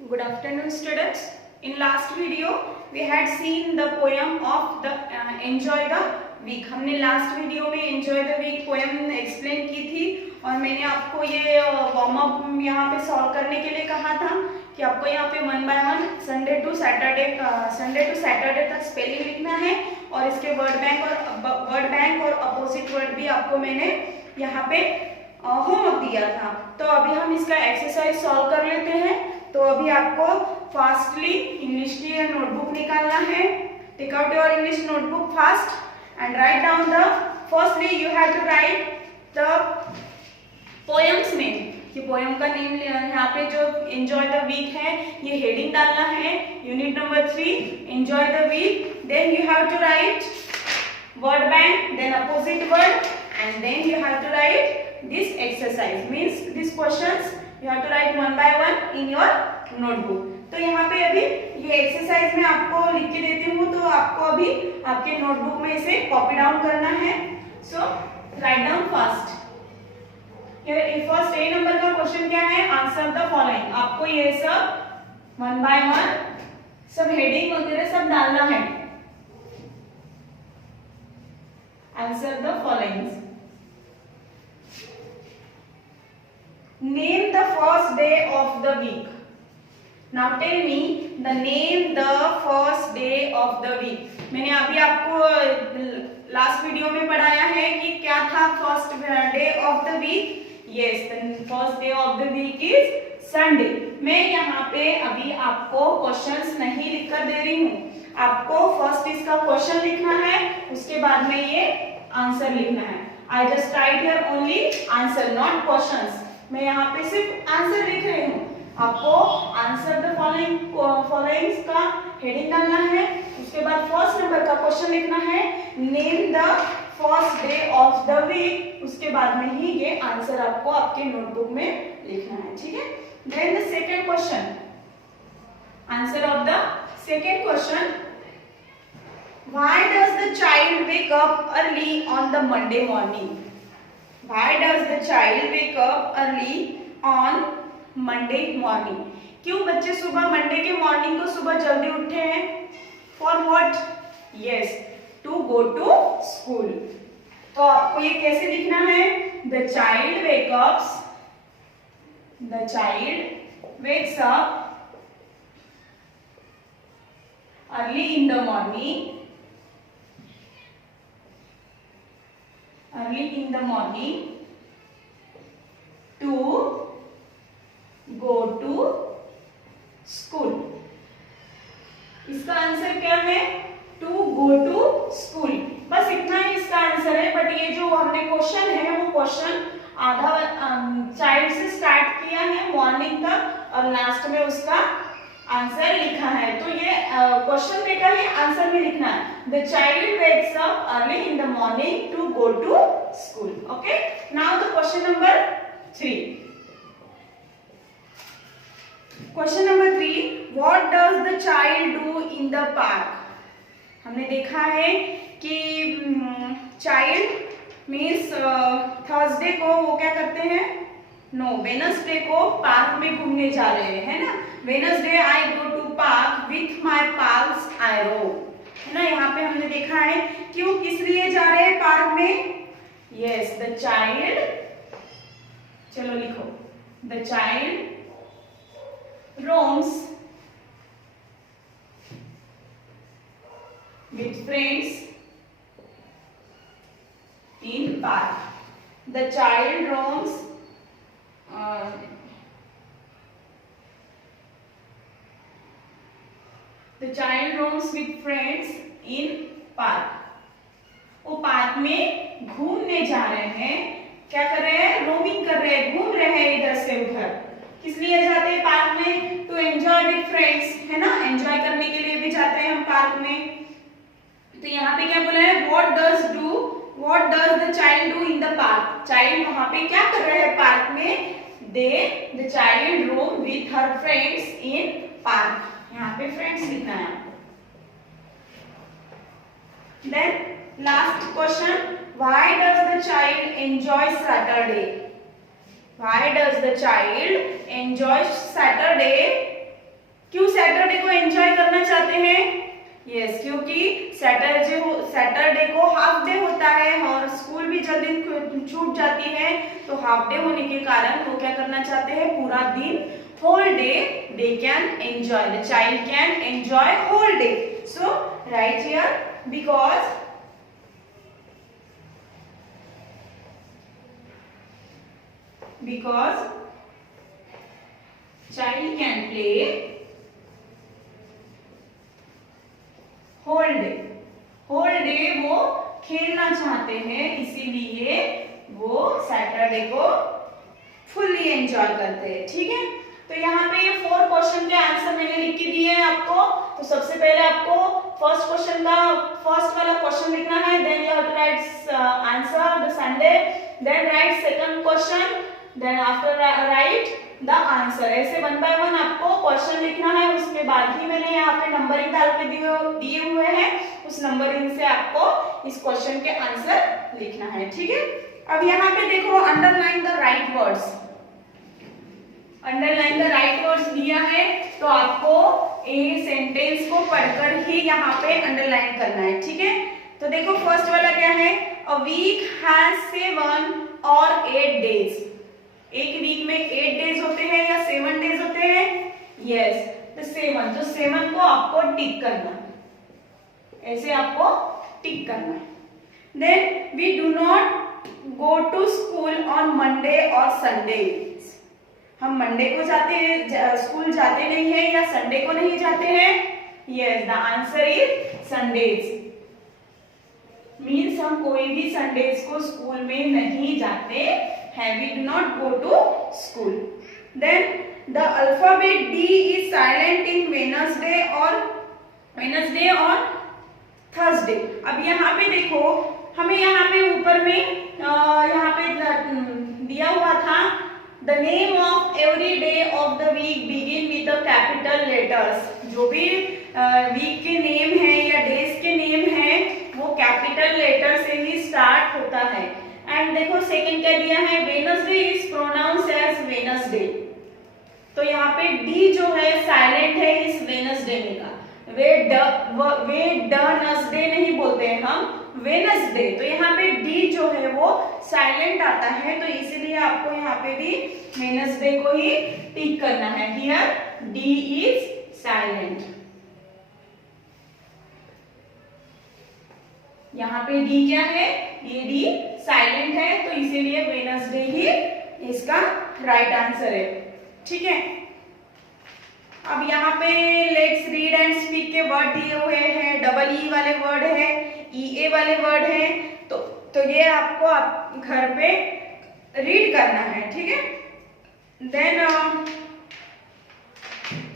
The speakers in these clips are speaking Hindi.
Good afternoon, students. In last video, we had seen the poem of the Enjoy the Week. हमने last video में Enjoy the Week poem explain की थी और मैंने आपको ये warm up यहाँ पे solve करने के लिए कहा था कि आपको यहाँ पे 1 by 1 Sunday to Saturday तक spelling लिखना है और इसके word bank और opposite word भी आपको मैंने यहाँ पे होमवर्क दिया था। तो अभी हम इसका एक्सरसाइज सॉल्व कर लेते हैं। तो अभी आपको फास्टली इंग्लिश की नोटबुक निकालना है। Take out your English notebook fast and write down the firstly you have to write the poems name. कि पोएम का नेम यहाँ पे जो एंजॉय द वीक है ये हेडिंग डालना है। Unit number 3 enjoy the week. Then you have to write word bank, then opposite word and then you have to write this exercise, means these questions you have to write one by one in your notebook. तो यहाँ पे अभी ये एक्सरसाइज मैं आपको लिख के देती हूँ, तो आपको अभी आपके नोटबुक में इसे कॉपी डाउन करना है। सो write down fast. First A number का क्वेश्चन क्या है? Answer the following. आपको ये सब 1 by 1 सब हेडिंग वगैरह सब डालना है। Answer the following. Name the first day of the week. Now tell me the name the first day of the week. मैंने अभी आपको लास्ट वीडियो में पढ़ाया है कि क्या था first day of the week. Yes, the first day of the week is Sunday. मैं यहाँ पे अभी आपको क्वेश्चंस नहीं लिख कर दे रही हूँ। आपको फर्स्ट इसका क्वेश्चन लिखना है, उसके बाद में ये आंसर लिखना है। I just write here only answer, not questions. मैं यहाँ पे सिर्फ आंसर लिख रही हूँ। आपको आंसर द फॉलोइंग्स का हेडिंग डालना है, उसके बाद फर्स्ट नंबर का क्वेश्चन लिखना है, name the first day of the week, उसके बाद में ही ये आंसर आपको आपके नोटबुक में लिखना है। ठीक है। Then the second question, answer of the second question, why does the child wake up early on the Monday morning? Why does the child wake up early on Monday morning? क्यों बच्चे सुबह मंडे के मॉर्निंग को सुबह जल्दी उठे हैं? For what? Yes, to go to school. तो आपको ये कैसे लिखना है? The child wakes up early in the morning. To go to school. इसका आंसर क्या है? To go to school. बस इतना ही इसका आंसर है। बट ये जो हमने क्वेश्चन है वो क्वेश्चन आधा चाइल्ड से स्टार्ट किया है मॉर्निंग तक और लास्ट में उसका आंसर लिखा है। तो ये क्वेश्चन में का ही आंसर में लिखना है। The child wakes up early in the morning to go to school. Okay. Now the question number 3. Question number 3. What does the child do in the park? हमने देखा है कि चाइल्ड मीन्स थर्सडे को वो क्या करते हैं? वेनसडे को पार्क में घूमने जा रहे हैं, है ना। Wednesday I go to park with my pals I row, है ना। यहाँ पे हमने देखा है क्यों, किस लिए जा रहे हैं पार्क में? यस, द चाइल्ड, चलो लिखो, the child roams with friends in park. The child roams with friends in park. वो पार्क में घूमने जा रहे हैं। क्या कर रहे हैं? रोमिंग कर रहे हैं, घूम रहे हैं इधर से उधर। किस लिए जाते हैं पार्क में? टू एंजॉय विद फ्रेंड्स, है ना। एंजॉय करने के लिए भी जाते हैं हम पार्क में। तो यहाँ पे क्या बोला है? What does the child do in the park? Child वहां पे क्या कर रहे हैं पार्क में? The child roam with her friends in park. यहाँ पे फ्रेंड्स लिखना है। Then last question, why does the child enjoy Saturday? Why does the child enjoy Saturday? क्यों सैटरडे को एंजॉय करना चाहते हैं? यस, क्योंकि सैटरडे को हाफ डे होता है और स्कूल भी जल्दी छूट जाती है, तो हाफ डे होने के कारण वो क्या करना चाहते हैं, पूरा दिन, whole day they can enjoy, the child can enjoy whole day. So write here, because child can play whole day. whole day वो खेलना चाहते हैं, इसीलिए वो सैटरडे को फुल्ली एंजॉय करते हैं। ठीक है, तो यहाँ पे ये 4 क्वेश्चन के आंसर मैंने लिख के दिए हैं आपको। तो सबसे पहले आपको फर्स्ट क्वेश्चन का फर्स्ट वाला क्वेश्चन लिखना है, then you have to write answer the Sunday, then write second question, then after write the answer. ऐसे 1 बाय 1 आपको क्वेश्चन लिखना है, उसके बाद ही मैंने यहाँ पे नंबरिंग डाल के दिए हुए हैं, उस नंबरिंग से आपको इस क्वेश्चन के आंसर लिखना है। ठीक है, अब यहाँ पे देखो underline the right words, underline the right words दिया है, तो आपको ए सेंटेंस को पढ़कर ही यहाँ पे अंडरलाइन करना है। ठीक है, तो देखो फर्स्ट वाला क्या है, अ वीक हैज 7 और 8 डेज। एक वीक में 8 डेज होते हैं या 7 डेज होते हैं? यस, तो 7, तो 7 को आपको टिक करना है, ऐसे आपको टिक करना है। Then we do not go to school on Monday और संडे। हम मंडे को स्कूल जाते नहीं है या संडे को नहीं जाते हैं? Yes, the answer is Sundays, means हम कोई भी संडेज को स्कूल में नहीं जाते हैं, we do not go to school. Then the alphabet D is silent in Wednesday और थर्सडे। अब यहाँ पे देखो, हमें यहाँ पे ऊपर में यहाँ पे दिया हुआ था, The name of every day of the week begin with the capital letters. जो भी वीक के नेम है या डेज के नेम है वो कैपिटल लेटर से ही स्टार्ट होता है। एंड देखो सेकंड क्या दिया है, Wednesday is pronounce as Wednesday, तो यहाँ पे डी जो है साइलेंट है इस वेडनेसडे में का, वेडनेसडे नहीं बोलते हैं हम, वेडनेसडे, तो यहाँ पे डी जो है वो साइलेंट आता है, तो इसीलिए आपको यहाँ पे भी वेडनेसडे को ही टिक करना है। हियर डी इज साइलेंट, यहाँ पे डी क्या है, ये डी साइलेंट है, तो इसीलिए वेडनेसडे ही इसका राइट आंसर है। ठीक है, अब यहाँ पे लेट्स रीड एंड स्पीक के वर्ड दिए हुए हैं, डबल ई वाले वर्ड है, ई ए वाले वर्ड है, तो ये आपको घर पे रीड करना है। ठीक है,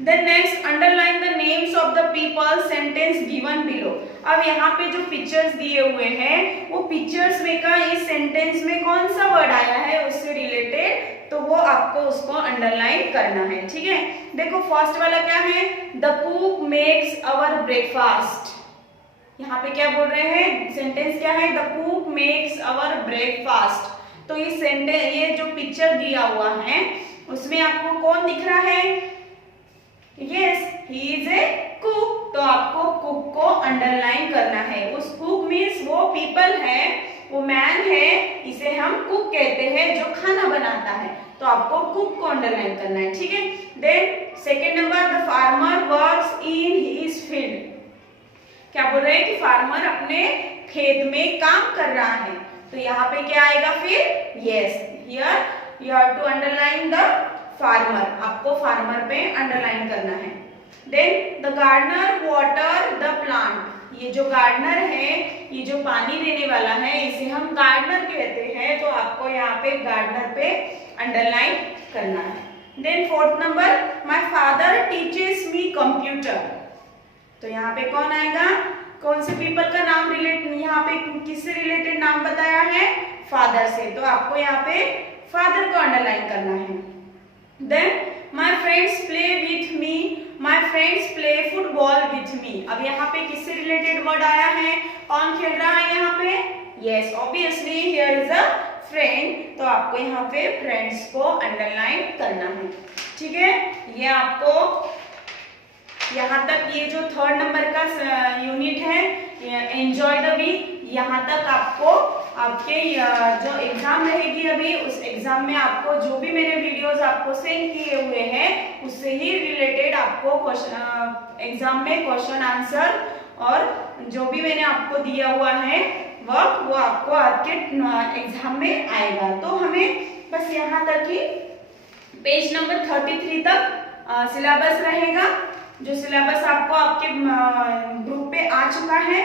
then next underline the names of the people sentence given below. अब यहाँ पे जो पिक्चर्स दिए हुए हैं वो पिक्चर्स में का इस सेंटेंस में कौन सा वर्ड आया है उससे रिलेटेड, तो वो आपको उसको अंडरलाइन करना है। ठीक है, देखो फर्स्ट वाला क्या है, the cook makes our breakfast. यहाँ पे क्या बोल रहे हैं, सेंटेंस क्या है, the cook makes our breakfast. तो इस सेंटेंस, ये जो पिक्चर दिया हुआ है उसमें आपको कौन दिख रहा है, yes he is a cook, तो आपको कुक को अंडरलाइन करना है। उस कुक मीन्स वो पीपल है, वो मैन है, इसे हम कुक कहते हैं जो खाना बनाता है, तो आपको कुक को अंडरलाइन करना है। ठीक है, then second number, the farmer works in his field. क्या बोल रहे हैं कि फार्मर अपने खेत में काम कर रहा है, तो यहाँ पे क्या आएगा फिर, yes here you have to underline the farmer, आपको फार्मर पे अंडरलाइन करना है। Then the gardener water the plant. ये जो गार्डनर है, ये जो पानी देने वाला है, इसे हम गार्डनर कहते हैं, तो आपको यहाँ पे गार्डनर पे अंडरलाइन करना है। Then fourth number, my father teaches me computer. तो यहाँ पे कौन आएगा, कौन से पीपल का नाम यहाँ पे किससे रिलेटेड नाम बताया है, फादर से, तो आपको यहाँ पे फादर को अंडरलाइन करना है। Then my friends play with me, my friends play football with me. अब यहाँ पे किससे रिलेटेड वर्ड आया है, कौन खेल रहा है यहाँ पे, yes obviously here is a friend, तो आपको यहाँ पे फ्रेंड्स को अंडरलाइन करना है। ठीक है, ये आपको यहाँ तक ये जो 3rd नंबर का यूनिट है एंजॉय द वीक, यहाँ तक आपको आपके जो एग्जाम रहेगी अभी उस एग्जाम में आपको जो भी मेरे वीडियोस आपको सेंड किए हुए हैं उससे ही रिलेटेड आपको क्वेश्चन एग्जाम में क्वेश्चन आंसर और जो भी मैंने आपको दिया हुआ है वर्क वो आपको आपके एग्जाम में आएगा। तो हमें बस यहाँ तक ही पेज नंबर 33 तक सिलेबस रहेगा, जो सिलेबस आपको आपके ग्रुप पे आ चुका है।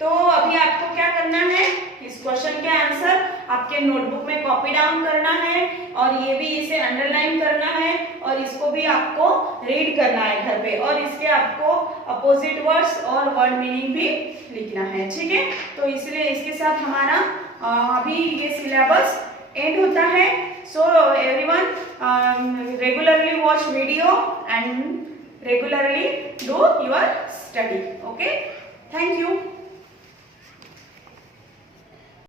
तो अभी आपको क्या करना है, इस क्वेश्चन के आंसर आपके नोटबुक में कॉपी डाउन करना है और ये भी इसे अंडरलाइन करना है और इसको भी आपको रीड करना है घर पे, और इसके आपको अपोजिट वर्ड्स और वर्ड मीनिंग भी लिखना है, ठीक है। तो इसलिए इसके साथ हमारा अभी ये सिलेबस एंड होता है। So everyone regularly watch video and regularly do your study. Okay, thank you.